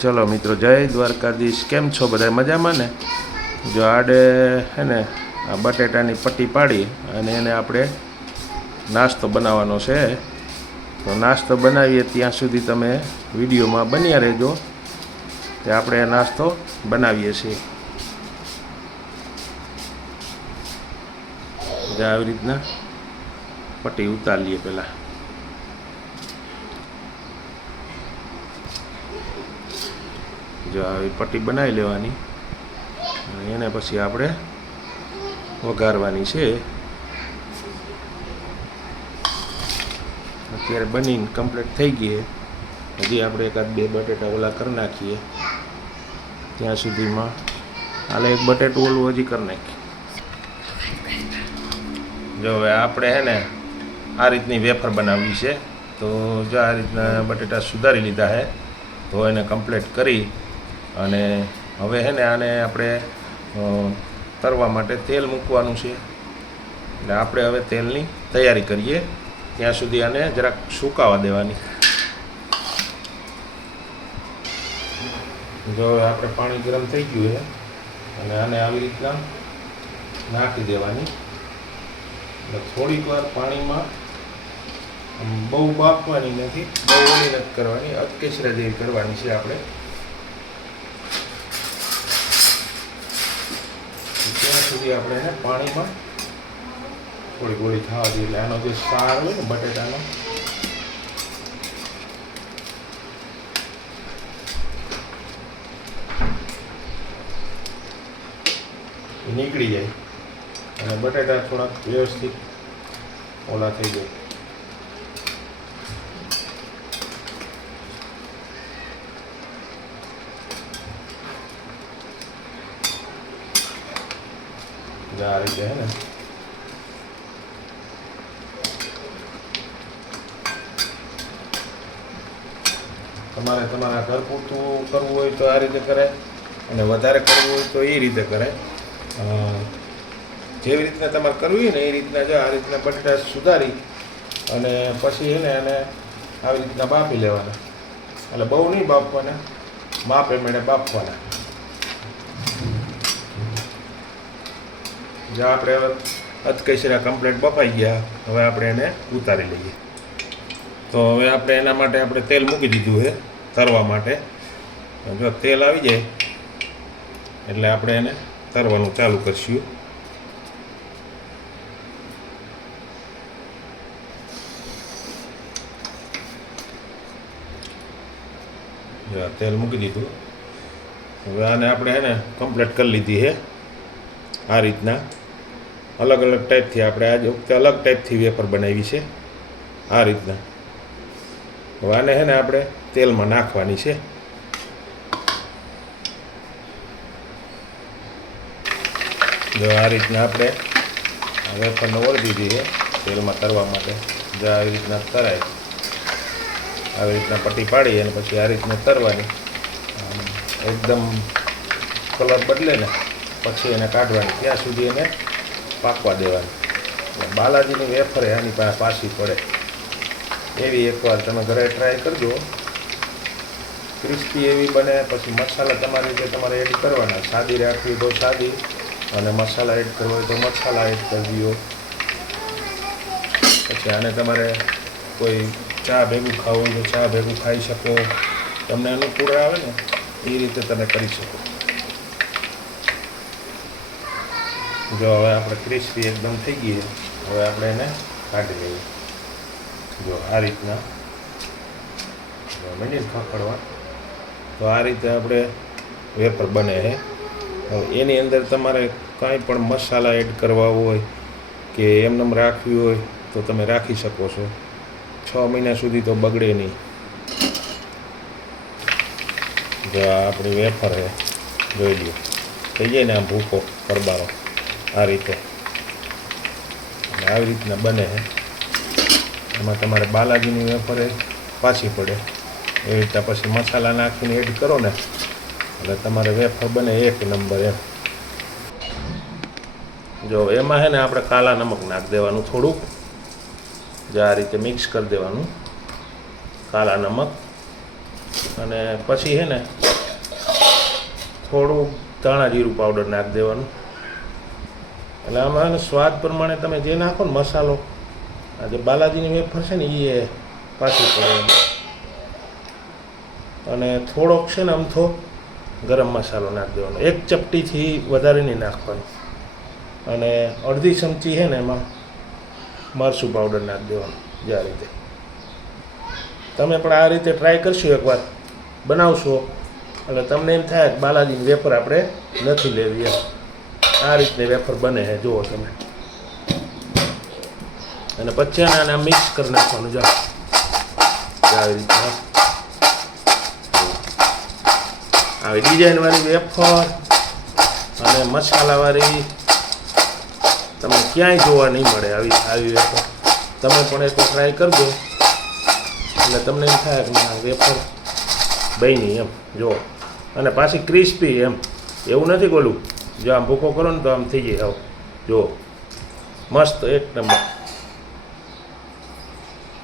ચલો મિત્રો, જય દ્વારકાધીશ. કેમ છો બધા? મજામાં ને? જો આડે હે ને આ બટેટાની પટ્ટી પાડી અને એને આપણે નાસ્તો બનાવવાનો છે. તો નાસ્તો બનાવીએ ત્યાં સુધી તમે વિડીયોમાં બન્યા રહેજો. તે આપણે નાસ્તો બનાવીએ છીએ. આવી રીતના પટ્ટી ઉતારીએ પહેલાં. જો આવી પટ્ટી બનાવી લેવાની અને એને પછી આપણે વઘારવાની છે. અત્યારે બનીને કમ્પ્લીટ થઈ ગઈ. હજી આપણે એકાદ બે બટેટા ઓલા કરી નાખીએ ત્યાં સુધીમાં. હાલે એક બટેટું ઓલું હજી કરી નાખીએ. જો હવે આપણે હે ને આ રીતની વેફર બનાવવી છે. તો જો આ રીતના બટેટા સુધારી લીધા છે. તો એને કમ્પ્લીટ કરી અને હવે હે ને આને આપણે તળવા માટે તેલ મૂકવાનું છે. એટલે આપણે હવે તેલની તૈયારી કરીએ. ત્યાં સુધી આને જરાક સુકાવા દેવાની. જો આપણે પાણી ગરમ થઈ ગયું છે અને આને આવી રીતના નાખી દેવાની. થોડીક વાર પાણીમાં બહુ બાફવાની નથી, બહુ ઓલી નથી કરવાની, અધકેસરા જેવી કરવાની છે આપણે. ત્યાં સુધી આપણે એને પાણીમાં થોડી ગોળી થવા દઈએ. એટલે આનો જે સાર હોય ને બટેટાનો એ નીકળી જાય અને બટેટા થોડાક વ્યવસ્થિત ઓલા થઈ જાય. આ રીતે હે ને તમારે તમારા ઘર પૂરતું કરવું હોય તો આ રીતે કરાય અને વધારે કરવું હોય તો એ રીતે કરાય. જેવી રીતના તમારે કરવું હોય ને એ રીતના જો આ રીતના બટેટા સુધારી અને પછી એને એને આવી રીતના બાફી લેવાના. એટલે બહુ નહીં બાફવાના, માપ પ્રમાણે બાફવાના. જ્યાં આપણે હવે અધકેસરા કમ્પ્લીટ બફાઈ ગયા. હવે આપણે એને ઉતારી લઈએ. તો હવે આપણે એના માટે આપણે તેલ મૂકી દીધું છે તળવા માટે. જો તેલ આવી જાય એટલે આપણે એને તળવાનું ચાલુ કરીશું. જો તેલ મૂકી દીધું. હવે આને આપણે હે ને કમ્પ્લીટ કરી લીધી છે. આ રીતના અલગ અલગ ટાઈપથી આપણે આજ વખતે અલગ ટાઈપથી વેફર બનાવી છે. આ રીતના હવે આને હે ને આપણે તેલમાં નાખવાની છે. જો આ રીતના આપણે વેફરને ઓળી દીધી છે તેલમાં તળવા માટે. જો આવી રીતના તળાય, આવી રીતના પટ્ટી પાડી અને પછી આ રીતના તળવાની. એકદમ કલર બદલે ને પછી એને કાઢવાની. ત્યાં સુધી એને પાકવા દેવાની. બાલાજીની વેફર એની પાસે પાછી પડે એવી એકવાર તમે ઘરે ટ્રાય કરજો. ક્રિસ્પી એવી બને. પછી મસાલા તમારી રીતે તમારે એડ કરવાના. સાદી રાખવી તો સાદી અને મસાલા એડ કરવો હોય તો મસાલા એડ કરી દો. પછી આને તમારે કોઈ ચા ભેગું ખાવું હોય તો ચા ભેગું ખાઈ શકો. તમને અનુકૂળ આવે ને એ રીતે તમે કરી શકો. જો હવે આપણે ક્રિસ્પી એકદમ થઈ ગઈ. હવે આપણે એને કાઢી લઈએ. જો આ રીતના મંડીને ખખડવા. તો આ રીતે આપણે વેફર બને છે. હવે એની અંદર તમારે કાંઈ પણ મસાલા એડ કરવા હોય કે એમને રાખવી હોય તો તમે રાખી શકો છો. 6 મહિના સુધી તો બગડે નહીં. જો આ આપણી વેફર છે, જોઈ લો. થઈ જાય ને આમ ભૂકો કરબારો આ રીતે. આવી રીતના બને છે. એમાં તમારે બાલાજીની વેફર પાછી પડે એવી રીતના પછી મસાલા નાખીને એડ કરો ને એટલે તમારે વેફર બને એક નંબર એમ. જો એમાં છે ને આપણે કાલા નમક નાખી દેવાનું થોડુંક. જે આ રીતે મિક્સ કરી દેવાનું કાલા નમક. અને પછી છે ને થોડું ધાણા જીરું પાવડર નાખી દેવાનું. એટલે આમાં સ્વાદ પ્રમાણે તમે જે નાખો ને મસાલો, આ જે બાલાજીની વેફર છે ને એ પાછી પડે એમ. અને થોડોક છે ને અમથો ગરમ મસાલો નાખી દેવાનો, 1 ચપટીથી વધારે નહીં નાખવાનો. અને અડધી ચમચી છે ને એમાં મરચું પાવડર નાખી દેવાનું. જે આ રીતે તમે પણ આ રીતે ટ્રાય કરશો, એકવાર બનાવશો એટલે તમને એમ થાય કે બાલાજીની વેફર આપણે નથી લેવી એમ. આ રીતની વેફર બને છે, જુઓ તમે. અને પછી આને મિક્સ કરી નાખવાનું. જો આવી રીતના આવી ડિઝાઇનવાળી વેફર અને મસાલાવાળી તમને ક્યાંય જોવા નહીં મળે. આવી વેફર તમે પણ એક ટ્રાય કરજો એટલે તમને એમ થાય કે આ વેફર બની એમ. જો અને પાછી ક્રિસ્પી એમ, એવું નથી બોલું. જો આમ ભૂકો કરો ને તો આમ થઈ જાય. આવો જો મસ્ત એક નંબર.